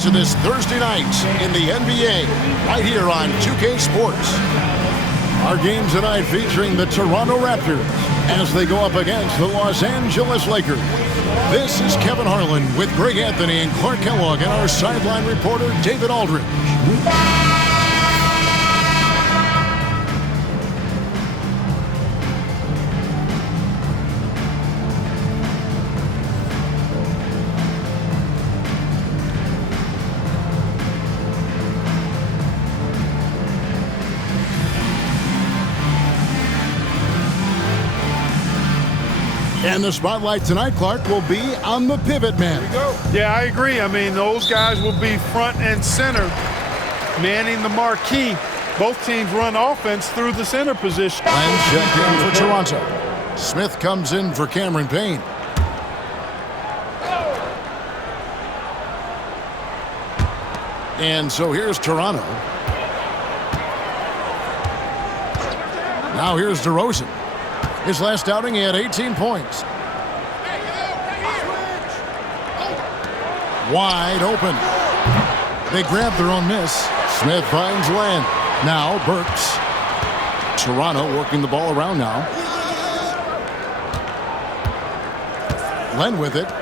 To this Thursday night in the NBA, right here on 2K Sports. Our game tonight featuring the Toronto Raptors as they go up against the Los Angeles Lakers. This is Kevin Harlan with Greg Anthony and Clark Kellogg and our sideline reporter David Aldridge. And the spotlight tonight, Clark, will be on the pivot man. Yeah, I agree. I mean, those guys will be front and center, manning the marquee. Both teams run offense through the center position. Len checked in for Toronto. Smith comes in for Cameron Payne. And so here's Toronto. Now here's DeRozan. His last outing, he had 18 points. Wide open. They grab their own miss. Smith finds Len. Now Burks. Toronto working the ball around now. Len with it.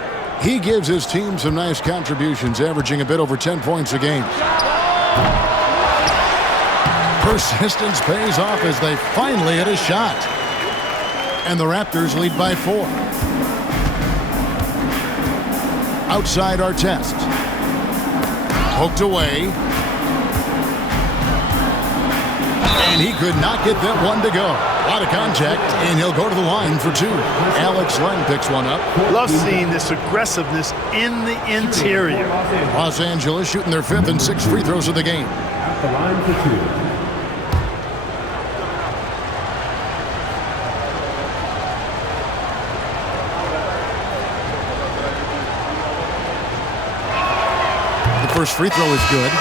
He gives his team some nice contributions, averaging a bit over 10 points a game. Persistence pays off as they finally hit a shot. And the Raptors lead by 4. Outside Artest. Poked away. And he could not get that one to go. A lot of contact, and he'll go to the line for 2. Alex Len picks one up. Love seeing this aggressiveness in the interior. Los Angeles shooting their 5th and 6th free throws of the game. At the line for 2. First free throw is good.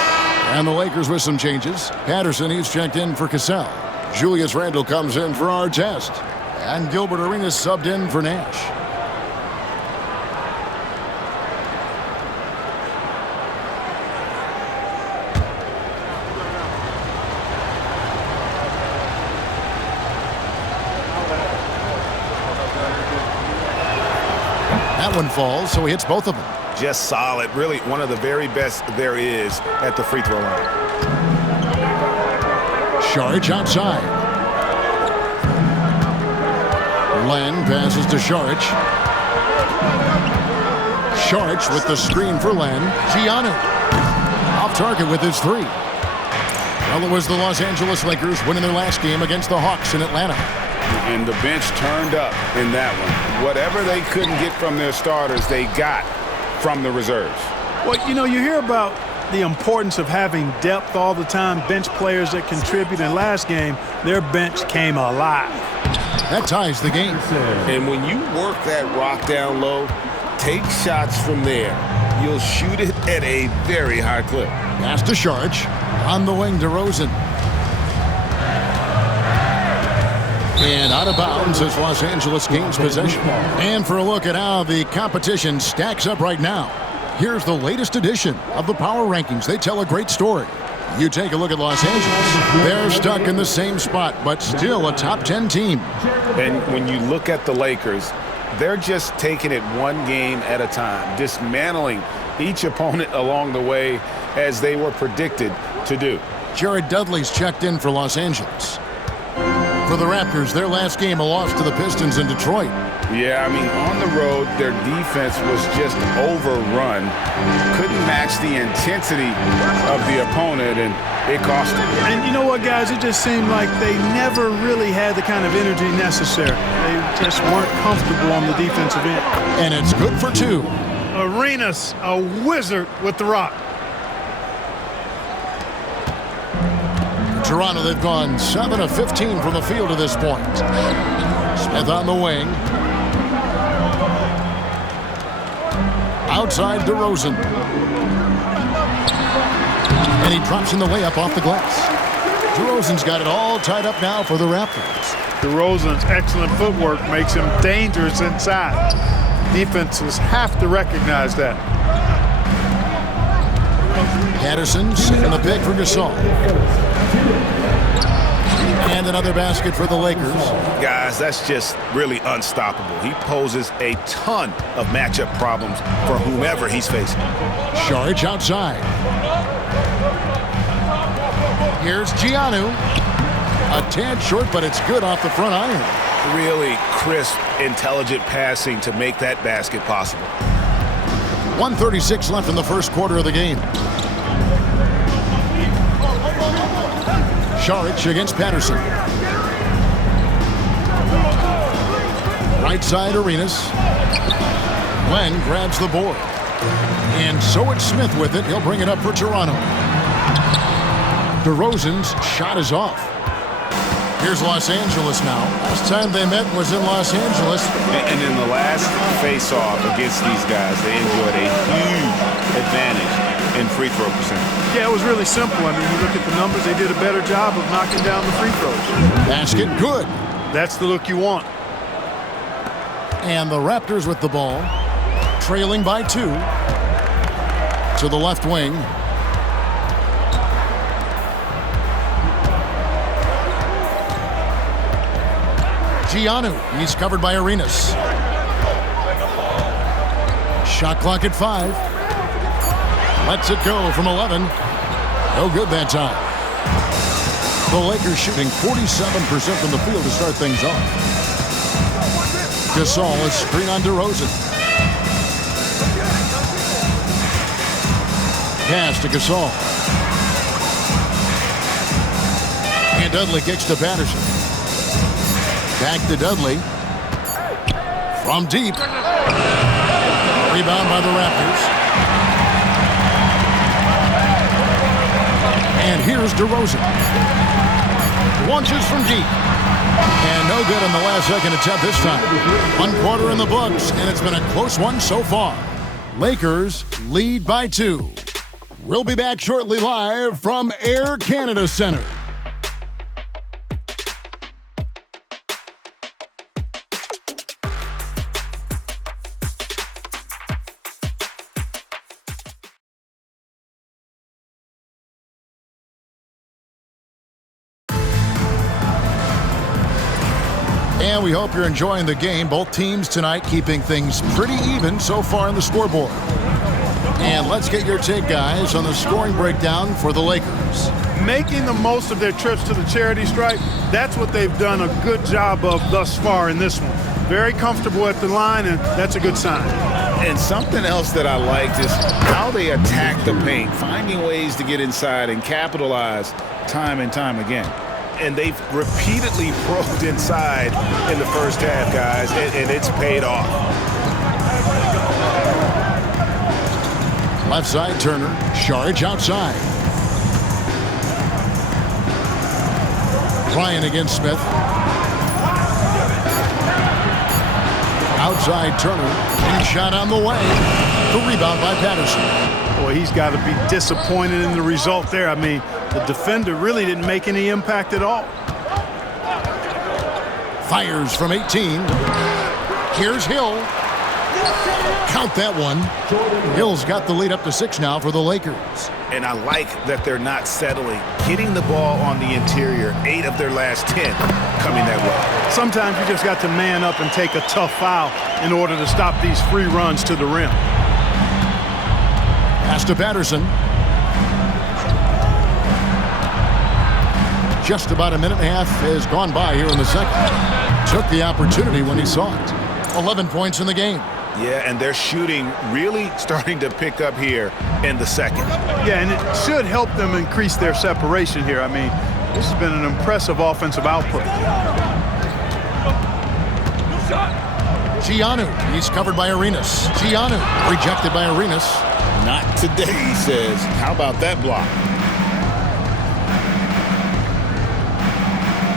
And the Lakers with some changes. Patterson, he's checked in for Cassell. Julius Randle comes in for Artest. And Gilbert Arenas subbed in for Nash. That one falls, so he hits both of them. Just solid. Really one of the very best there is at the free throw line. Saric outside. Len passes to Saric. Saric with the screen for Len. Gianni off target with his 3. Well, it was the Los Angeles Lakers winning their last game against the Hawks in Atlanta. And the bench turned up in that one. Whatever they couldn't get from their starters, they got from the reserves. Well, you know, you hear about the importance of having depth all the time, bench players that contribute. In last game, their bench came alive. That ties the game. And when you work that rock down low, take shots from there. You'll shoot it at a very high clip. Pass to Saric. On the wing, DeRozan. And out of bounds as Los Angeles gains possession. And for a look at how the competition stacks up right now, here's the latest edition of the Power Rankings. They tell a great story. You take a look at Los Angeles. They're stuck in the same spot, but still a top 10 team. And when you look at the Lakers, they're just taking it one game at a time, dismantling each opponent along the way as they were predicted to do. Jared Dudley's checked in for Los Angeles. For the Raptors, their last game, a loss to the Pistons in Detroit. Yeah, I mean, on the road, their defense was just overrun. Couldn't match the intensity of the opponent, and it cost them. And you know what, guys? It just seemed like they never really had the kind of energy necessary. They just weren't comfortable on the defensive end. And it's good for 2. Arenas, a wizard with the rock. Toronto, they've gone 7 of 15 from the field to this point. Smith on the wing. Outside DeRozan. And he drops in the layup off the glass. DeRozan's got it all tied up now for the Raptors. DeRozan's excellent footwork makes him dangerous inside. Defenses have to recognize that. Patterson setting the pick for Gasol. And another basket for the Lakers. Guys, that's just really unstoppable. He poses a ton of matchup problems for whomever he's facing. Saric outside. Here's Giannou. A tad short, but it's good off the front iron. Really crisp, intelligent passing to make that basket possible. 1:36 left in the first quarter of the game. Saric against Patterson. Right side, Arenas. Glenn grabs the board. And so it's Smith with it. He'll bring it up for Toronto. DeRozan's shot is off. Here's Los Angeles now. Last time they met was in Los Angeles. And in the last face-off against these guys, they enjoyed a huge advantage in free throw percentage. Yeah, it was really simple. I mean, you look at the numbers, they did a better job of knocking down the free throws. Basket good. That's the look you want. And the Raptors with the ball, trailing by 2. To the left wing. Giannou, he's covered by Arenas. Shot clock at 5. Lets it go from 11. No good that time. The Lakers shooting 47% from the field to start things off. Gasol is screen on DeRozan. Pass to Gasol. And Dudley kicks to Patterson. Back to Dudley. From deep. Rebound by the Raptors. And here's DeRozan. Launches from deep. And no good on the last second attempt this time. 1 quarter in the books, and it's been a close one so far. Lakers lead by 2. We'll be back shortly live from Air Canada Center. And we hope you're enjoying the game. Both teams tonight keeping things pretty even so far on the scoreboard. And let's get your take, guys, on the scoring breakdown for the Lakers. Making the most of their trips to the charity stripe, that's what they've done a good job of thus far in this one. Very comfortable at the line, and that's a good sign. And something else that I liked is how they attack the paint, finding ways to get inside and capitalize time and time again. And they've repeatedly probed inside in the first half, guys, and it's paid off. Left side, Turner. Saric outside. Bryant against Smith. Outside, Turner. And shot on the way. The rebound by Patterson. Boy, he's got to be disappointed in the result there. I mean, the defender really didn't make any impact at all. Fires from 18. Here's Hill. Count that one. Hill's got the lead up to 6 now for the Lakers. And I like that they're not settling. Getting the ball on the interior, 8 of their last 10 coming that way. Sometimes you just got to man up and take a tough foul in order to stop these free runs to the rim. Pass to Patterson. Just about a minute and a half has gone by here in the second. Took the opportunity when he saw it. 11 points in the game. Yeah, and their shooting really starting to pick up here in the second. Yeah, and it should help them increase their separation here. I mean, this has been an impressive offensive output. Giannou, he's covered by Arenas. Giannou, rejected by Arenas. Not today, he says. How about that block?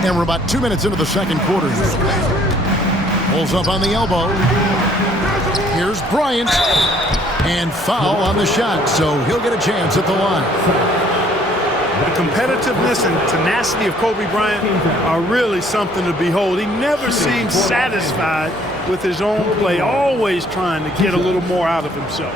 And we're about 2 minutes into the second quarter. Pulls up on the elbow. Here's Bryant. And foul on the shot, so he'll get a chance at the line. The competitiveness and tenacity of Kobe Bryant are really something to behold. He never seems satisfied with his own play, always trying to get a little more out of himself.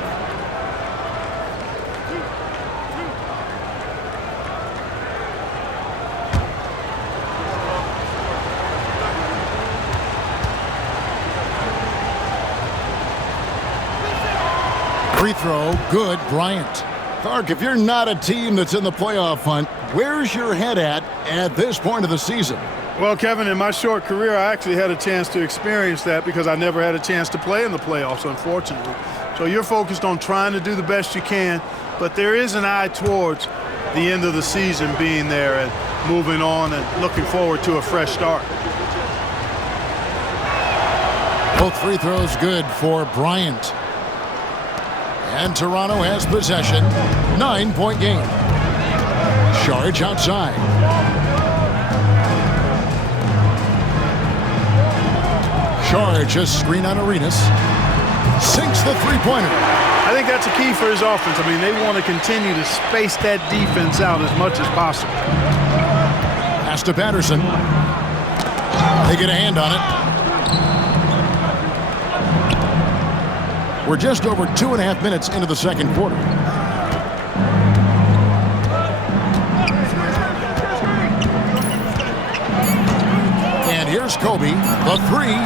Free throw, good, Bryant. Clark, if you're not a team that's in the playoff hunt, where's your head at this point of the season? Well, Kevin, in my short career, I actually had a chance to experience that because I never had a chance to play in the playoffs, unfortunately. So you're focused on trying to do the best you can, but there is an eye towards the end of the season being there and moving on and looking forward to a fresh start. Both free throws good for Bryant. And Toronto has possession. 9-point game. Charge outside. Charge a screen on Arenas. Sinks the three-pointer. I think that's a key for his offense. I mean, they want to continue to space that defense out as much as possible. Pass to Patterson. They get a hand on it. We're just over 2.5 minutes into the second quarter. And here's Kobe, the three.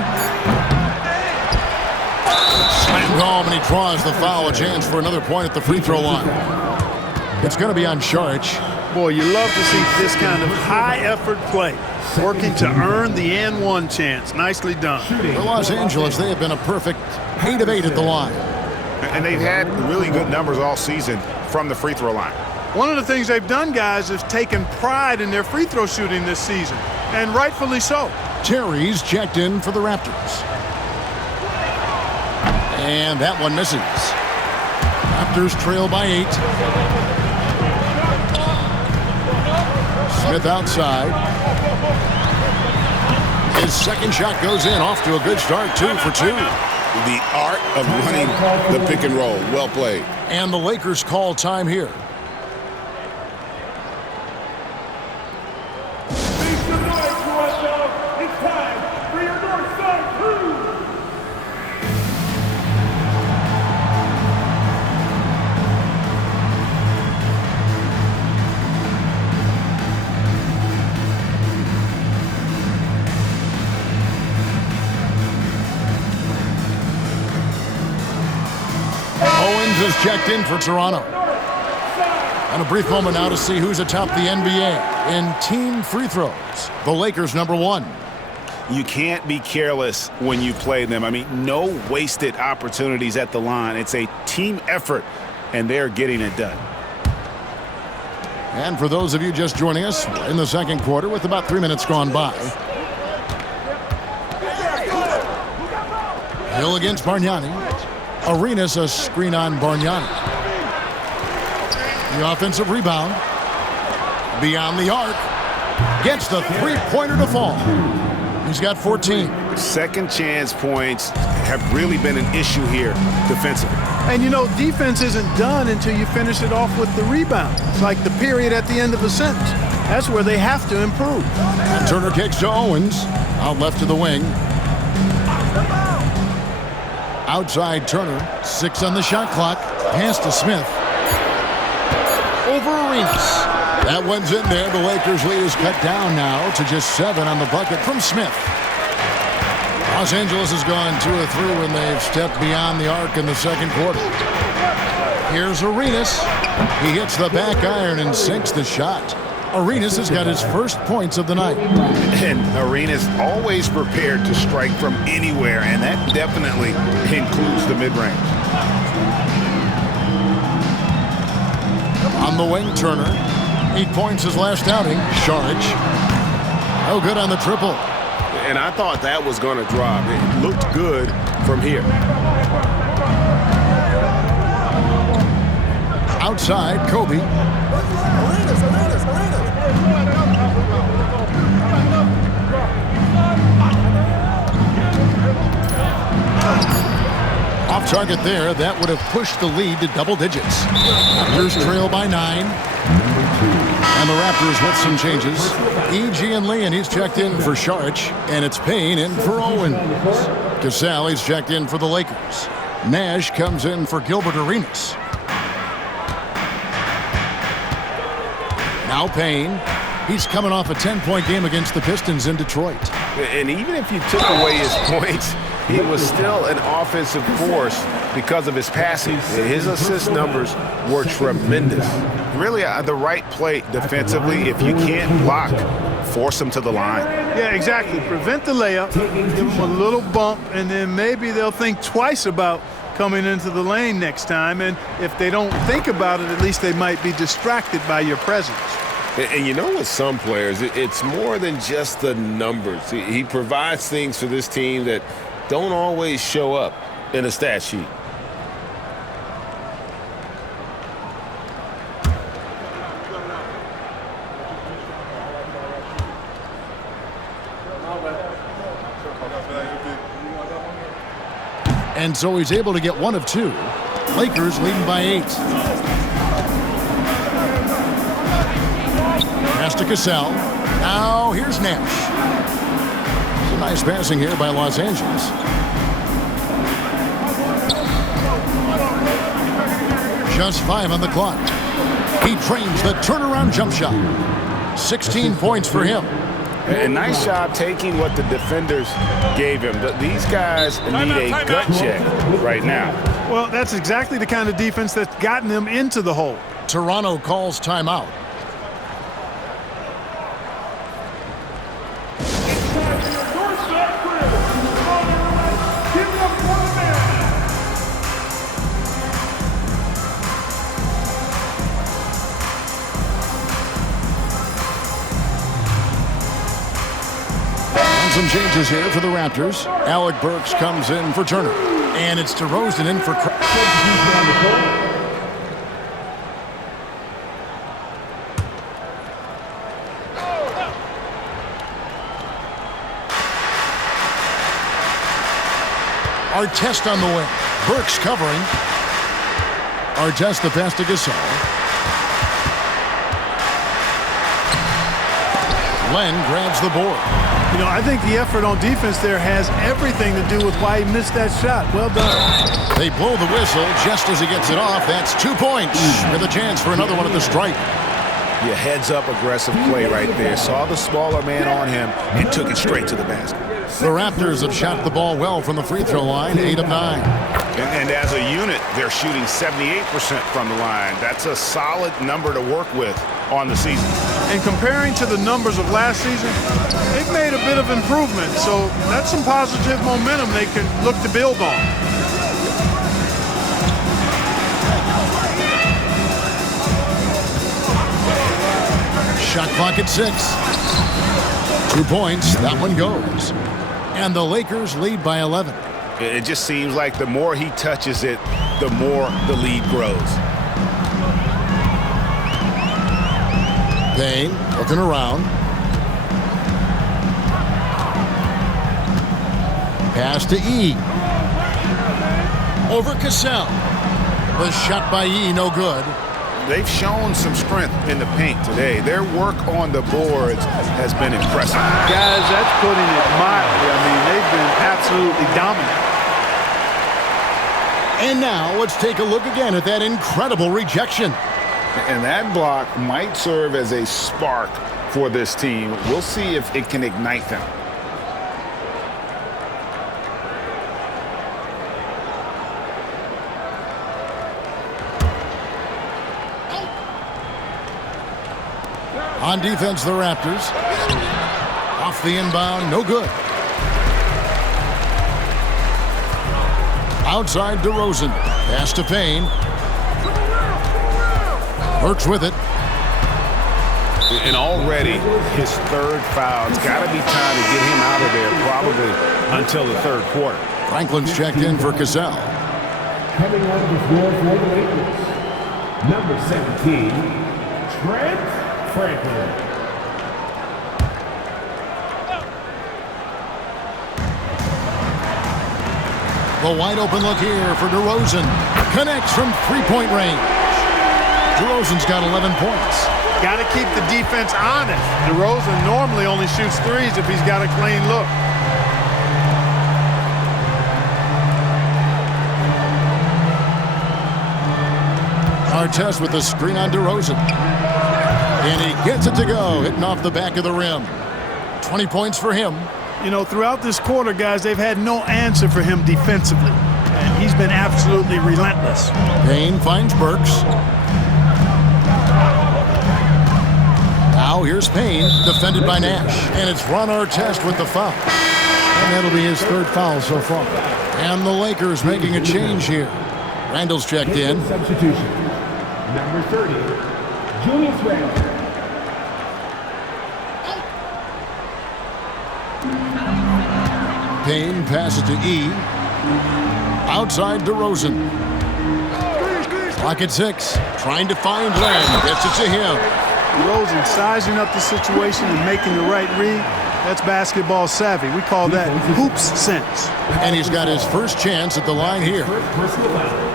Slam home, and he draws the foul. A chance for another point at the free throw line. It's going to be on Saric. Boy, you love to see this kind of high-effort play, working to earn the and-one chance. Nicely done. For Los Angeles, they have been a perfect 8 of 8 at the line. And they've had really good numbers all season from the free throw line. One of the things they've done, guys, is taken pride in their free throw shooting this season, and rightfully so. Terry's checked in for the Raptors. And that one misses. Raptors trail by 8. Smith outside. His second shot goes in, off to a good start, 2 for 2. The art of running the pick and roll. Well played. And the Lakers call time here. Is checked in for Toronto. And a brief moment now to see who's atop the NBA in team free throws. The Lakers number 1. You can't be careless when you play them. I mean, no wasted opportunities at the line. It's a team effort, and they're getting it done. And for those of you just joining us, we're in the second quarter with about 3 minutes gone by. Hill against Bargnani. Arenas a screen on Bargnani. The offensive rebound. Beyond the arc. Gets the three-pointer to fall. He's got 14. Second chance points have really been an issue here defensively. And you know, defense isn't done until you finish it off with the rebound. It's like the period at the end of a sentence. That's where they have to improve. And Turner kicks to Owens. Out left to the wing. Outside Turner, 6 on the shot clock. Pass to Smith. Over Arenas. That one's in there. The Lakers lead is cut down now to just 7 on the bucket from Smith. Los Angeles has gone 2 of 3 when they've stepped beyond the arc in the second quarter. Here's Arenas. He hits the back iron and sinks the shot. Arenas has got his first points of the night. And Arenas always prepared to strike from anywhere, and that definitely includes the mid-range. On the wing, Turner. 8 points his last outing. Saric. No good on the triple. And I thought that was going to drop. It looked good from here. Outside, Kobe. Off target there. That would have pushed the lead to double digits. Raptors trail by 9. And the Raptors with some changes. E.G. and Lee, and he's checked in for Saric. And it's Payne in for Owens. Cassell, he's checked in for the Lakers. Nash comes in for Gilbert Arenas. Now Payne. He's coming off a 10-point game against the Pistons in Detroit. And even if you took away his points, he was still an offensive force because of his passing. His assist numbers were tremendous. Really, the right play defensively. If you can't block, force him to the line. Yeah, exactly. Prevent the layup, give them a little bump, and then maybe they'll think twice about coming into the lane next time. And if they don't think about it, at least they might be distracted by your presence. And you know, with some players, it's more than just the numbers. He provides things for this team that don't always show up in a stat sheet. And so he's able to get one of two. Lakers leading by 8. Pass to Cassell. Now here's Nash. Some nice passing here by Los Angeles. Just 5 on the clock. He trains the turnaround jump shot. 16 points for him. A nice job taking what the defenders gave him. These guys need a gut check right now. Well, that's exactly the kind of defense that's gotten them into the hole. Toronto calls timeout. Some changes here for the Raptors. Alec Burks comes in for Turner. And it's DeRozan in for Artest on the wing. Burks covering. Artest the pass to Gasol. Len grabs the board. You know, I think the effort on defense there has everything to do with why he missed that shot. Well done. They blow the whistle just as he gets it off. That's 2 points with a chance for another one at the stripe. Yeah, heads-up aggressive play right there. Saw the smaller man on him and took it straight to the basket. The Raptors have shot the ball well from the free throw line, 8 of 9. And as a unit, they're shooting 78% from the line. That's a solid number to work with on the season. And comparing to the numbers of last season, they've made a bit of improvement. So that's some positive momentum they can look to build on. Shot clock at 6. 2 points. That one goes. And the Lakers lead by 11. It just seems like the more he touches it, the more the lead grows. Payne looking around. Pass to E. Over Cassell. The shot by E, no good. They've shown some strength in the paint today. Their work on the boards has been impressive. Guys, that's putting it mildly. I mean, they've been absolutely dominant. And now let's take a look again at that incredible rejection. And that block might serve as a spark for this team. We'll see if it can ignite them. On defense, the Raptors. Off the inbound, no good. Outside DeRozan. Pass to Payne. Burks with it. And already his third foul. It's got to be time to get him out of there probably until the third quarter. Franklin's checked in for Cassell. Coming out of the floor for the Lakers, number 17, Trent Franklin. The wide open look here for DeRozan. Connects from three-point range. DeRozan's got 11 points. Got to keep the defense honest. DeRozan normally only shoots threes if he's got a clean look. Artest with the screen on DeRozan. And he gets it to go, hitting off the back of the rim. 20 points for him. You know, throughout this quarter, guys, they've had no answer for him defensively. And he's been absolutely relentless. Payne finds Burks. Now here's Payne, defended by Nash. And it's Ron Artest with the foul. And that'll be his third foul so far. And the Lakers making a change here. Randall's checked in. Substitution. Number 30, Julius Randle. Payne passes to E. Outside DeRozan. Clock at 6. Trying to find Len. Gets it to him. DeRozan sizing up the situation and making the right read. That's basketball savvy. We call that hoops sense. And he's got his first chance at the line here. Personal foul.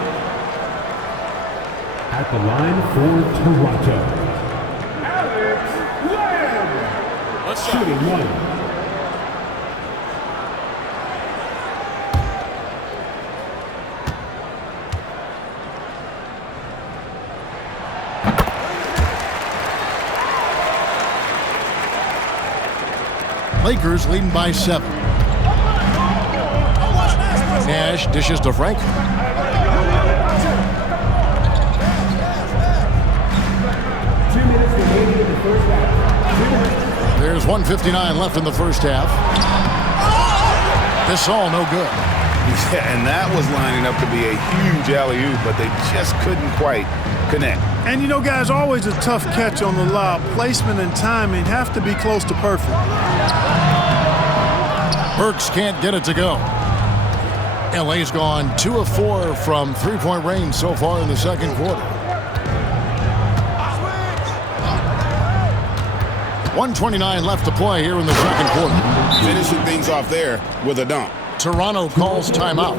At the line for Toronto, Alex Lamb. Shooting one. Lakers leading by 7. Nash dishes to Frank. There's 1:59 left in the first half. This all no good. Yeah, and that was lining up to be a huge alley-oop, but they just couldn't quite connect. And you know, guys, always a tough catch on the lob. Placement and timing have to be close to perfect. Burks can't get it to go. LA's gone 2 of 4 from three-point range so far in the second quarter. 1:29 left to play here in the second quarter. Finishing things off there with a dunk. Toronto calls timeout.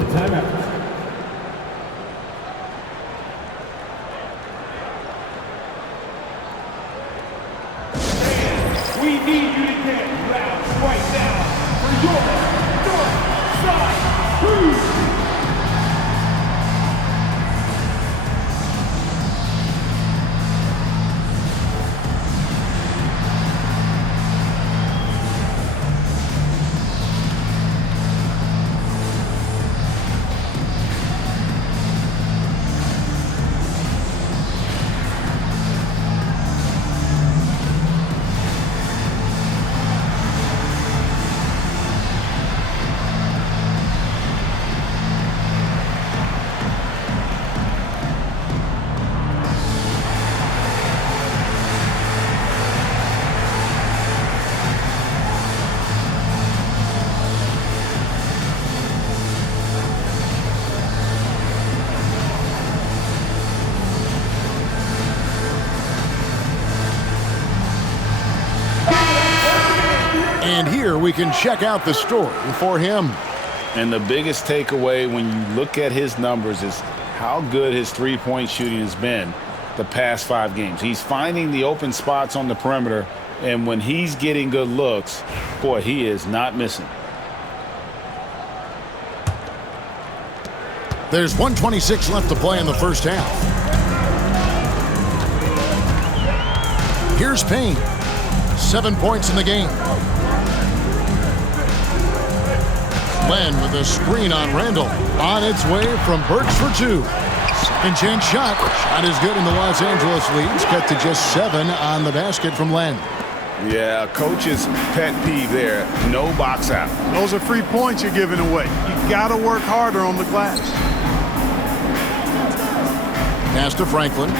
We need you to get loud right now for your North Side Crew. And here we can check out the story for him. And the biggest takeaway when you look at his numbers is how good his three-point shooting has been the past 5 games. He's finding the open spots on the perimeter, and when he's getting good looks, boy, he is not missing. There's 1:26 left to play in the first half. Here's Payne. 7 points in the game. Len with a screen on Randall. On its way from Burks for 2. Second chance shot. Shot is good, and the Los Angeles leads cut to just 7 on the basket from Len. Yeah, coach's pet peeve there. No box out. Those are free points you're giving away. You got to work harder on the glass. Pass to Franklin.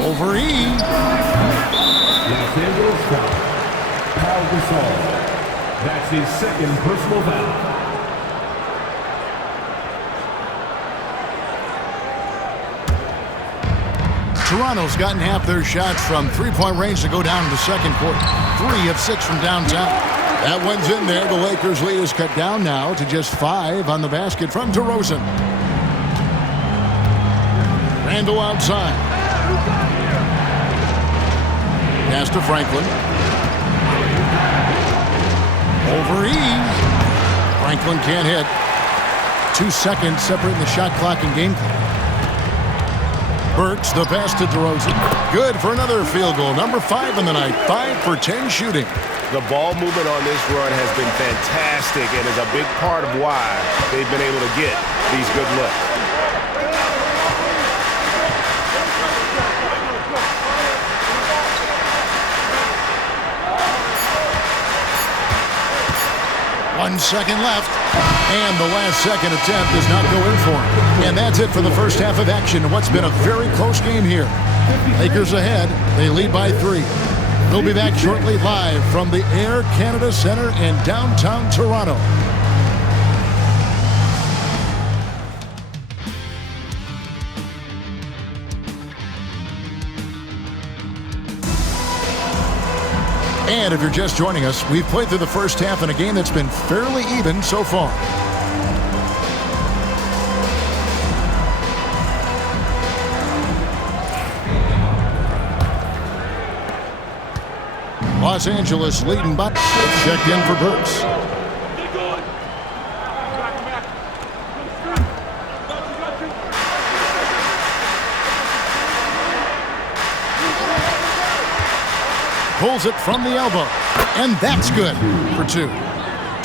Over E. Los Angeles foul. Pau Gasol. That's his second personal foul. Toronto's gotten half their shots from three-point range to go down in the second quarter. 3 of 6 from downtown. That one's in there. The Lakers' lead is cut down now to just 5 on the basket from DeRozan. Randall outside. Pass to Franklin. Over E. Franklin can't hit. 2 seconds separating the shot clock and game clock. Burks, the pass to DeRozan. Good for another field goal. Number 5 in the night. 5 for 10 shooting. The ball movement on this run has been fantastic and is a big part of why they've been able to get these good looks. One second left, and the last second attempt does not go in for him. And that's it for the first half of action. What's been a very close game here. Lakers ahead. They lead by 3. We'll be back shortly live from the Air Canada Centre in downtown Toronto. And if you're just joining us, we've played through the first half in a game that's been fairly even so far. Los Angeles leading by. Checked in for Burks. Pulls it from the elbow, and that's good for 2.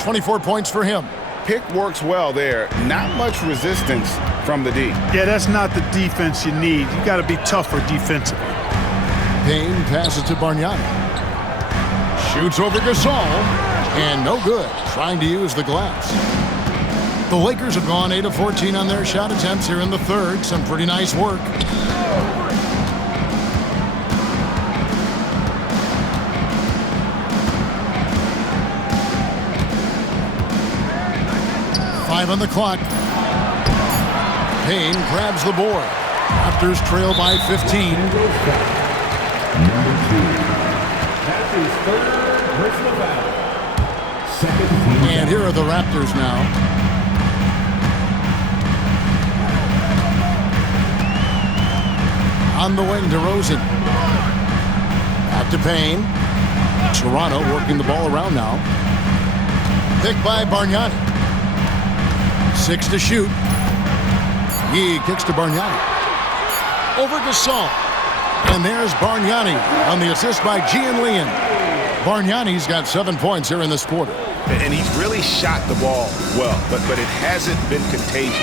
24 points for him. Pick works well there. Not much resistance from the D. Yeah, that's not the defense you need. You got to be tougher defensively. Payne passes to Bargnani. Shoots over Gasol, and no good. Trying to use the glass. The Lakers have gone 8 of 14 on their shot attempts here in the third. Some pretty nice work. On the clock. Payne grabs the board. Raptors trail by 15. Number 2. That's his third personal foul. Second team. And here are the Raptors now. On the wing, DeRozan. Out to Payne. Toronto working the ball around now. Picked by Bargnani. 6 to shoot. He kicks to Bargnani. Over Gasol. And there's Bargnani on the assist by Gian Leon. Bargnani's got 7 points here in this quarter. And he's really shot the ball well, but it hasn't been contagious.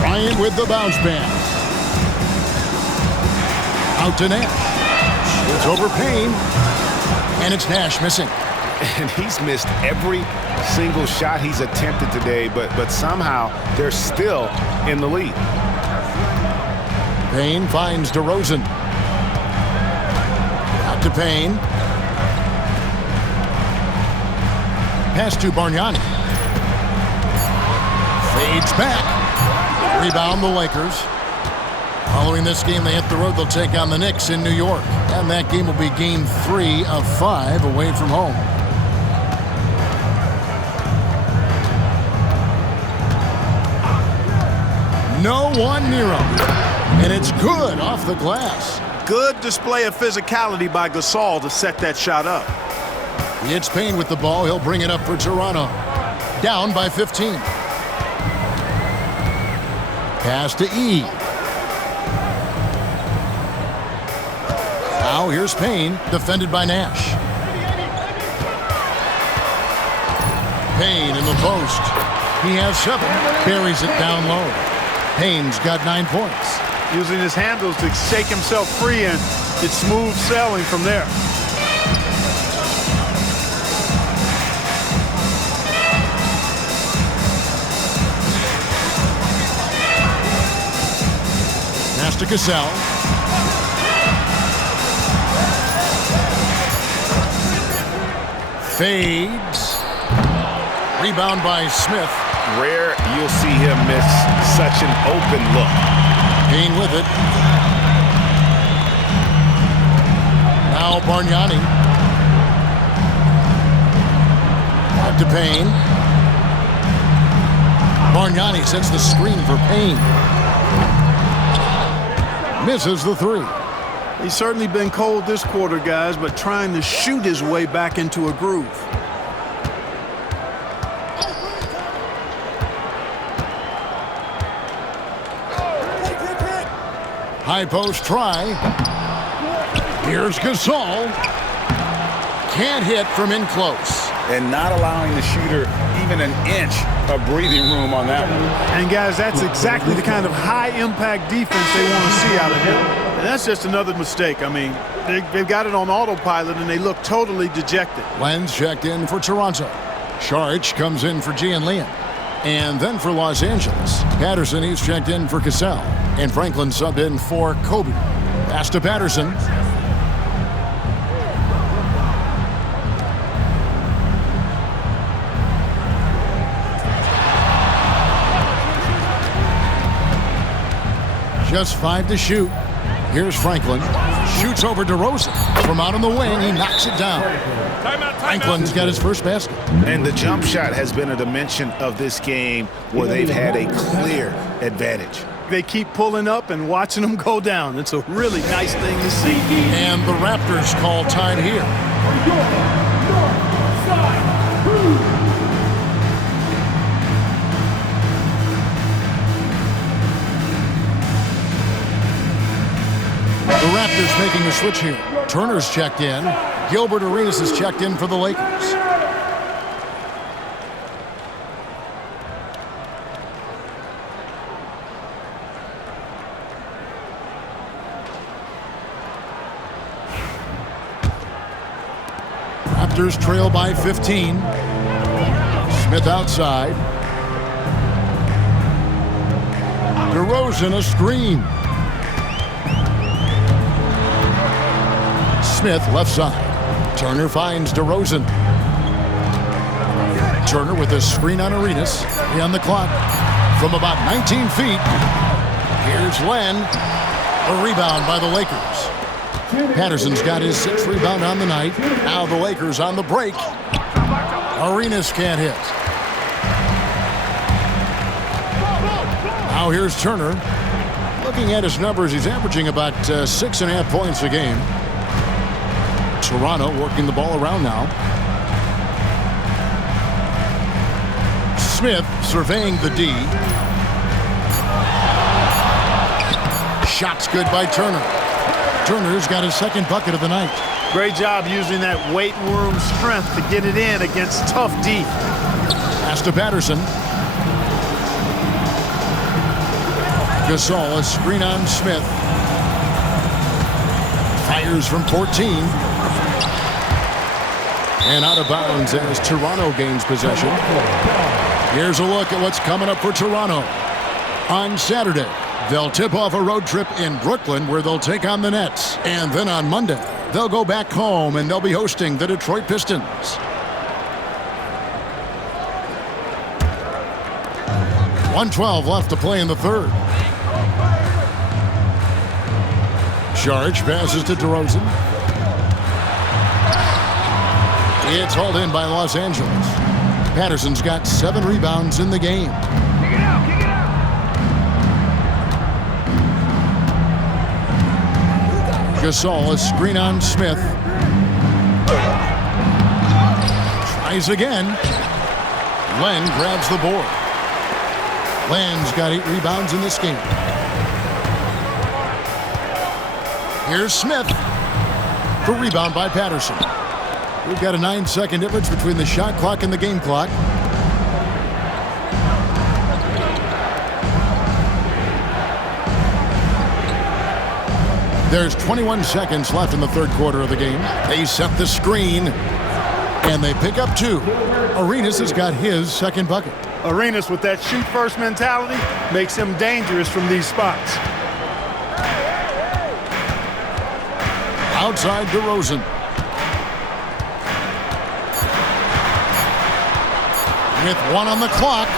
Bryant with the bounce pass. Out to Nash. It's over Payne. And it's Nash missing. And he's missed every single shot he's attempted today, but somehow they're still in the lead. Payne finds DeRozan. Out to Payne. Pass to Bargnani. Fades back. Rebound the Lakers. Following this game, they hit the road. They'll take on the Knicks in New York. And that game will be game 3 of 5 away from home. No one near him. And it's good off the glass. Good display of physicality by Gasol to set that shot up. It's Payne with the ball. He'll bring it up for Toronto. Down by 15. Pass to E. Now here's Payne, defended by Nash. Payne in the post. He has 7. Buries it down low. Payne's got 9 points. Using his handles to shake himself free, and it's smooth sailing from there. Pass to Cassell. Fades. Rebound by Smith. Rare you'll see him miss such an open look. Payne with it. Now Bargnani. Out to Payne. Bargnani sets the screen for Payne. Misses the 3. He's certainly been cold this quarter, guys, but trying to shoot his way back into a groove. High post try. Here's Gasol. Can't hit from in close. And not allowing the shooter even an inch of breathing room on that one. And, guys, that's exactly the kind of high-impact defense they want to see out of him. And that's just another mistake. I mean, they've got it on autopilot, and they look totally dejected. Lenz checked in for Toronto. Saric comes in for Gian Lian. And then for Los Angeles, Patterson, he's checked in for Cassell. And Franklin subbed in for Kobe. Pass to Patterson. Just 5 to shoot. Here's Franklin. Shoots over DeRozan. From out on the wing, he knocks it down. Franklin's got his first basket. And the jump shot has been a dimension of this game where they've had a clear advantage. They keep pulling up and watching them go down. It's a really nice thing to see. And the Raptors call time here. The Raptors making a switch here. Turner's checked in. Gilbert Arenas is checked in for the Lakers. Raptors trail by 15. Smith outside. DeRozan a screen. Smith left side. Turner finds DeRozan. Turner with a screen on Arenas. On the clock from about 19 feet. Here's Len. A rebound by the Lakers. Patterson's got his 6th rebound on the night. Now the Lakers on the break. Arenas can't hit. Now here's Turner. Looking at his numbers, he's averaging about 6.5 points a game. Toronto working the ball around now. Smith surveying the D. Shots good by Turner. Turner's got his 2nd bucket of the night. Great job using that weight room strength to get it in against tough D. Pass to Patterson. Gasol, a screen on Smith. Fires from 14. And out of bounds as Toronto gains possession. Here's a look at what's coming up for Toronto. On Saturday, they'll tip off a road trip in Brooklyn where they'll take on the Nets. And then on Monday, they'll go back home and they'll be hosting the Detroit Pistons. .112 left to play in the third. Saric passes to DeRozan. It's hauled in by Los Angeles. Patterson's got 7 rebounds in the game. Kick it out, kick it out. Gasol, a screen on Smith. Tries again. Len grabs the board. Len's got 8 rebounds in this game. Here's Smith. The rebound by Patterson. We've got a 9-second difference between the shot clock and the game clock. There's 21 seconds left in the third quarter of the game. They set the screen, and they pick up 2. Arenas has got his 2nd bucket. Arenas with that shoot-first mentality makes him dangerous from these spots. Outside DeRozan. With 1 on the clock,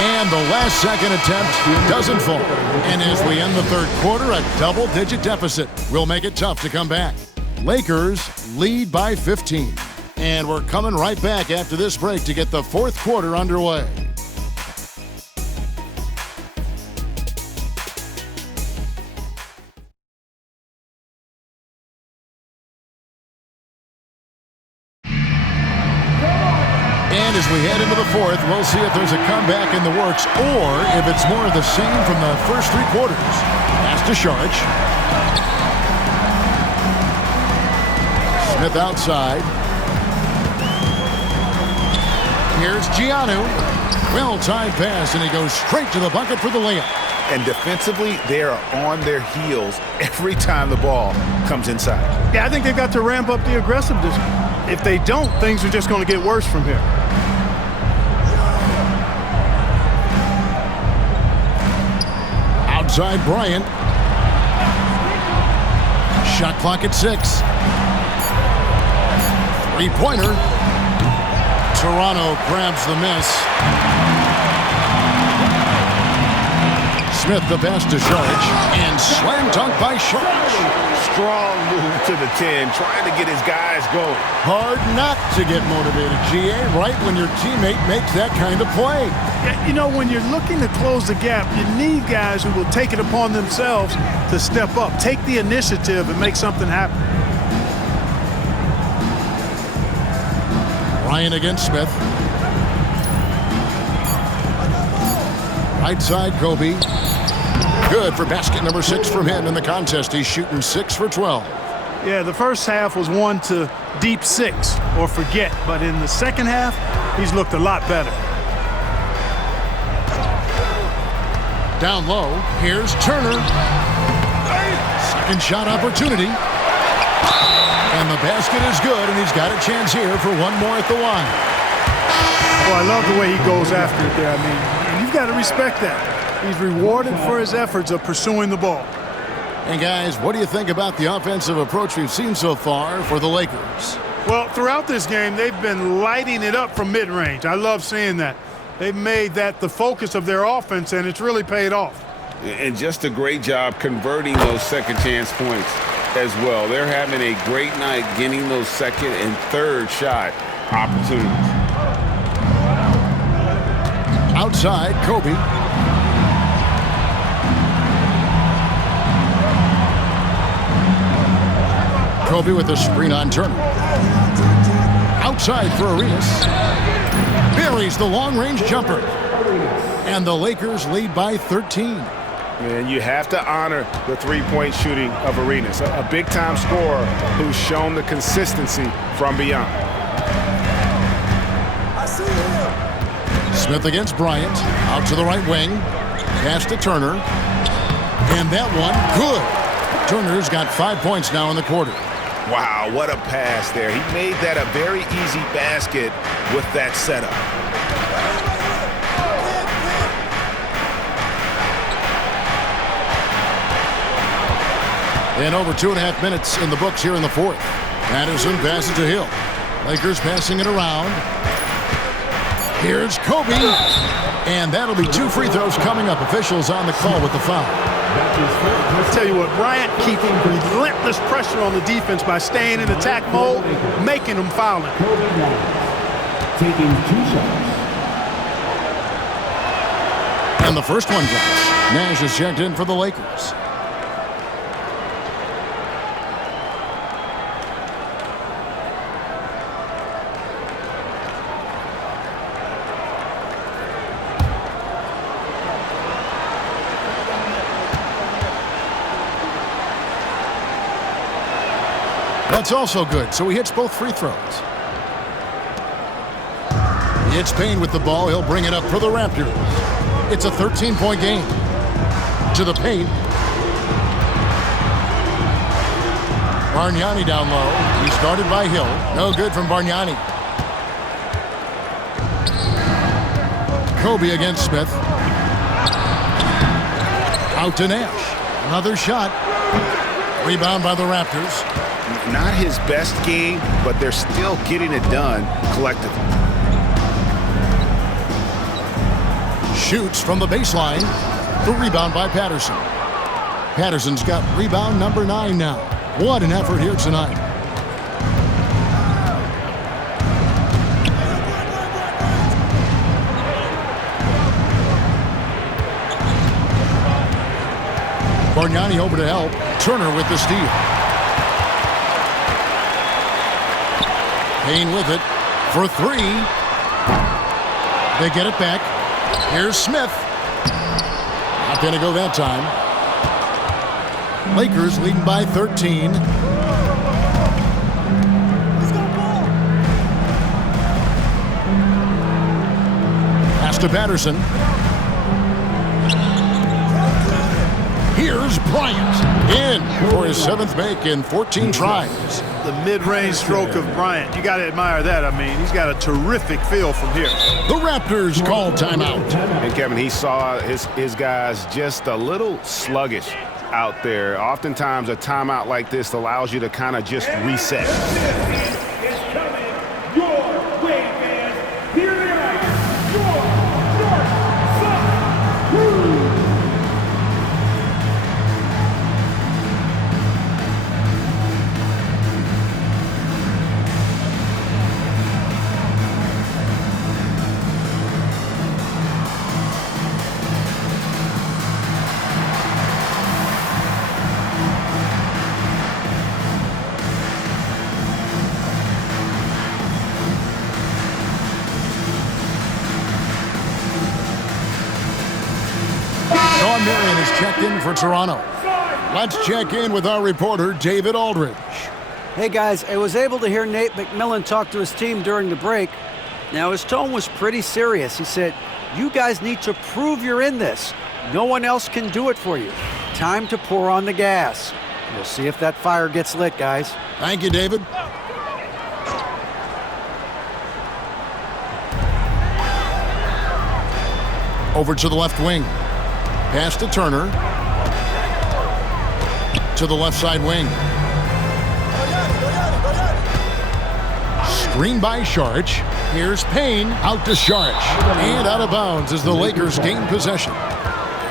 and the last second attempt doesn't fall. And as we end the third quarter, a double-digit deficit will make it tough to come back. Lakers lead by 15. And we're coming right back after this break to get the fourth quarter underway. And as we head into the fourth, we'll see if there's a comeback in the works or if it's more of the same from the first 3 quarters. Pass to Saric. Smith outside. Here's Giannou. Well-timed pass, and he goes straight to the bucket for the layup. And defensively, they are on their heels every time the ball comes inside. Yeah, I think they've got to ramp up the aggressiveness. If they don't, things are just going to get worse from here. Outside Bryant. Shot clock at 6. Three-pointer. Toronto grabs the miss. Smith the pass to Saric, and slam dunk by Saric. Strong move to the 10, trying to get his guys going. Hard not to get motivated, GA, right when your teammate makes that kind of play. Yeah, you know, when you're looking to close the gap, you need guys who will take it upon themselves to step up, take the initiative, and make something happen. Ryan against Smith. Right side, Kobe. Good for basket number 6 from him in the contest. He's shooting 6 for 12. Yeah, the first half was one to deep 6 or forget, but in the second half, he's looked a lot better. Down low, here's Turner. Second shot opportunity. And the basket is good, and he's got a chance here for one more at the line. Well, I love the way he goes after it there. I mean, you've got to respect that. He's rewarded for his efforts of pursuing the ball. And guys, what do you think about the offensive approach we've seen so far for the Lakers? Well, throughout this game, they've been lighting it up from mid-range. I love seeing that. They've made that the focus of their offense, and it's really paid off. And just a great job converting those second chance points as well. They're having a great night getting those second and third shot opportunities. Outside, Kobe. Kobe with a screen on Turner. Outside for Arenas. Buries the long-range jumper. And the Lakers lead by 13. And you have to honor the three-point shooting of Arenas, a big-time scorer who's shown the consistency from beyond. Smith against Bryant. Out to the right wing. Pass to Turner. And that one, good. Turner's got 5 points now in the quarter. Wow, what a pass there. He made that a very easy basket with that setup. And over 2.5 minutes in the books here in the fourth. Patterson passes to Hill. Lakers passing it around. Here's Kobe. And that'll be 2 free throws coming up. Officials on the call with the foul. I'll tell you what, Bryant keeping relentless pressure on the defense by staying in attack mode, making them foul it. Taking 2 shots. And the first one drops. Nash is checked in for the Lakers. That's also good, so he hits both free throws. He hits Payne with the ball. He'll bring it up for the Raptors. It's a 13-point game. To the paint. Bargnani down low. He's guarded by Hill. No good from Bargnani. Kobe against Smith. Out to Nash. Another shot. Rebound by the Raptors. Not his best game, but they're still getting it done collectively. Shoots from the baseline. The rebound by Patterson. Patterson's got rebound number 9 now. What an effort here tonight. Bargnani over to help. Turner with the steal. Payne with it for 3. They get it back. Here's Smith. Not going to go that time. Lakers leading by 13. Pass to Patterson. Here's Bryant in for his 7th make in 14 tries. The mid-range stroke of Bryant. You got to admire that. I mean, he's got a terrific feel from here. The Raptors call timeout. And Kevin, he saw his guys just a little sluggish out there. Oftentimes a timeout like this allows you to kind of just reset. Marion is checked in for Toronto. Let's check in with our reporter, David Aldridge. Hey guys, I was able to hear Nate McMillan talk to his team during the break. Now his tone was pretty serious. He said, "You guys need to prove you're in this. No one else can do it for you. Time to pour on the gas." We'll see if that fire gets lit, guys. Thank you, David. Over to the left wing. Pass to Turner. To the left side wing. Screen by Sharch. Here's Payne out to Sharch. And out of bounds as the Lakers gain possession.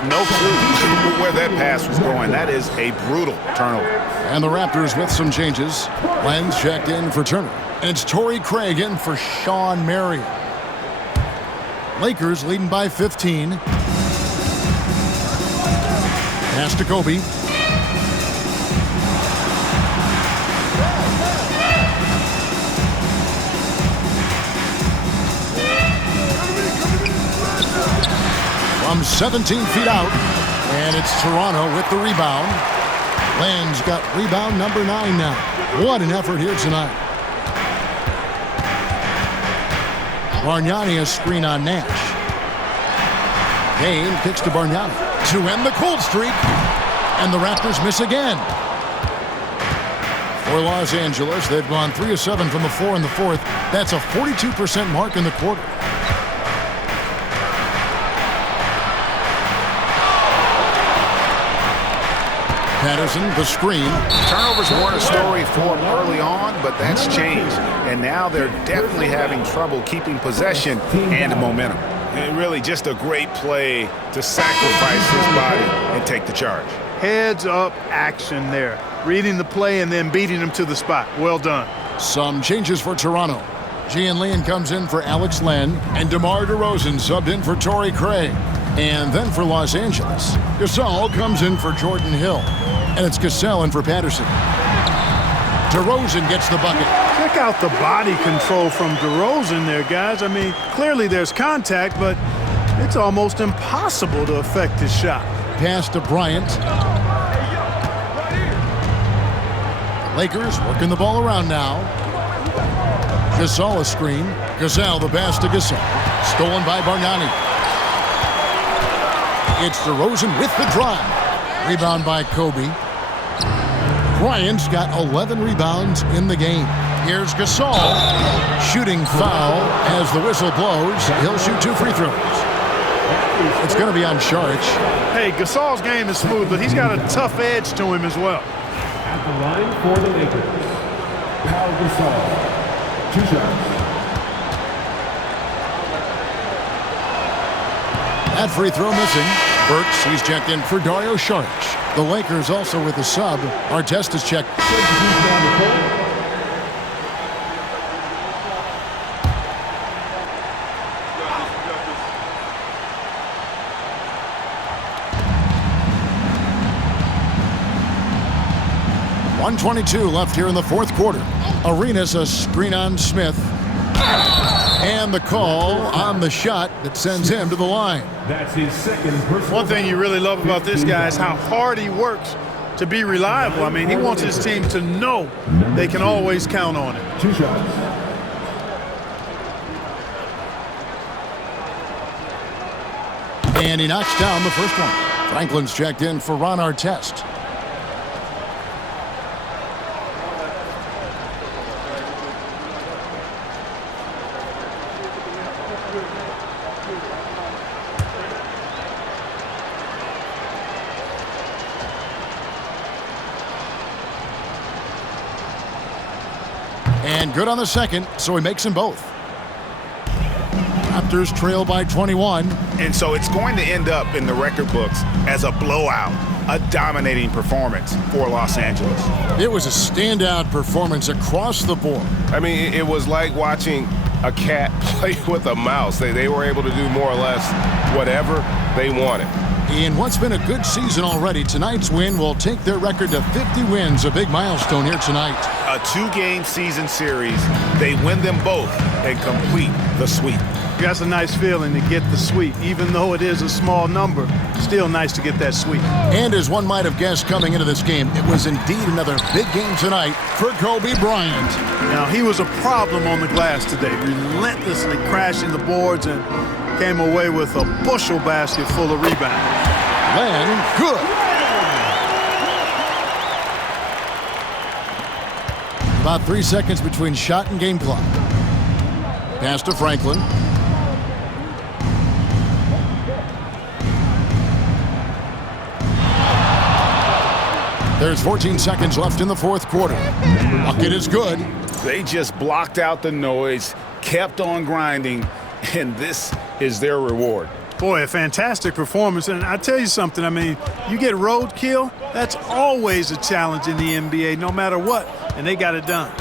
No clue where that pass was going. That is a brutal turnover. And the Raptors with some changes. Lenz checked in for Turner. And it's Torrey Craig in for Sean Marion. Lakers leading by 15. Pass to Kobe. From 17 feet out. And it's Toronto with the rebound. Lenz got rebound number 9 now. What an effort here tonight. Bargnani a screen on Nash. Kane kicks to Bargnani to end the cold streak. And the Raptors miss again. For Los Angeles, they've gone 3 of 7 from the floor in the fourth. That's a 42% mark in the quarter. Patterson, the screen. Turnovers weren't a story for them early on, but that's changed. And now they're definitely having trouble keeping possession and momentum. And really just a great play to sacrifice his body and take the charge. Heads up action there. Reading the play and then beating him to the spot. Well done. Some changes for Toronto. Gian Leon comes in for Alex Len, and DeMar DeRozan subbed in for Torrey Craig. And then for Los Angeles, Gasol comes in for Jordan Hill. And it's Gasol in for Patterson. DeRozan gets the bucket. Check out the body control from DeRozan there, guys. I mean, clearly there's contact, but it's almost impossible to affect his shot. Pass to Bryant. Lakers working the ball around now. Gasol a screen. Gasol the pass to Gasol. Stolen by Bargnani. It's DeRozan with the drive. Rebound by Kobe. Bryant's got 11 rebounds in the game. Here's Gasol. Shooting foul as the whistle blows. He'll shoot 2 free throws. It's going to be on Sharch. Hey, Gasol's game is smooth, but he's got a tough edge to him as well. At the line for the Lakers, Pau Gasol. 2 shots. That free throw missing. Burks, he's checked in for Dario Saric. The Lakers also with a sub. Artest is checked. .122 left here in the fourth quarter. Arenas a screen on Smith. And the call on the shot that sends him to the line. That's his second personal. One thing you really love about this guy is how hard he works to be reliable. I mean, he wants his team to know they can always count on it. 2 shots. And he knocks down the first one. Franklin's checked in for Ron Artest. And good on the second, so he makes them both. Raptors trail by 21. And so it's going to end up in the record books as a blowout, a dominating performance for Los Angeles. It was a standout performance across the board. I mean, it was like watching a cat play with a mouse. They were able to do more or less whatever they wanted. In what's been a good season already, tonight's win will take their record to 50 wins, a big milestone here tonight. A 2-game season series, they win them both and complete the sweep. That's a nice feeling to get the sweep. Even though it is a small number, still nice to get that sweep. And as one might have guessed coming into this game, it was indeed another big game tonight for Kobe Bryant. Now, he was a problem on the glass today, relentlessly crashing the boards and came away with a bushel basket full of rebounds. Len, good. About 3 seconds between shot and game clock. Pass to Franklin. There's 14 seconds left in the fourth quarter. Bucket is good. They just blocked out the noise, kept on grinding, and this is their reward. Boy, a fantastic performance. And I tell you something, I mean, you get roadkill, that's always a challenge in the NBA, no matter what, and they got it done.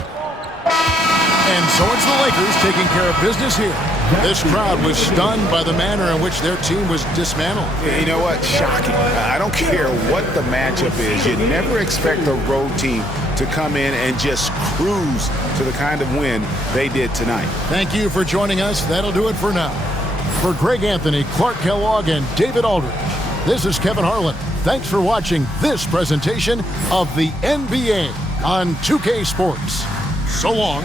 And so it's the Lakers taking care of business here. This crowd was stunned by the manner in which their team was dismantled. You know what? Shocking. I don't care what the matchup is. You never expect a road team to come in and just cruise to the kind of win they did tonight. Thank you for joining us. That'll do it for now. For Greg Anthony, Clark Kellogg, and David Aldridge, this is Kevin Harlan. Thanks for watching this presentation of the NBA on 2K Sports. So long.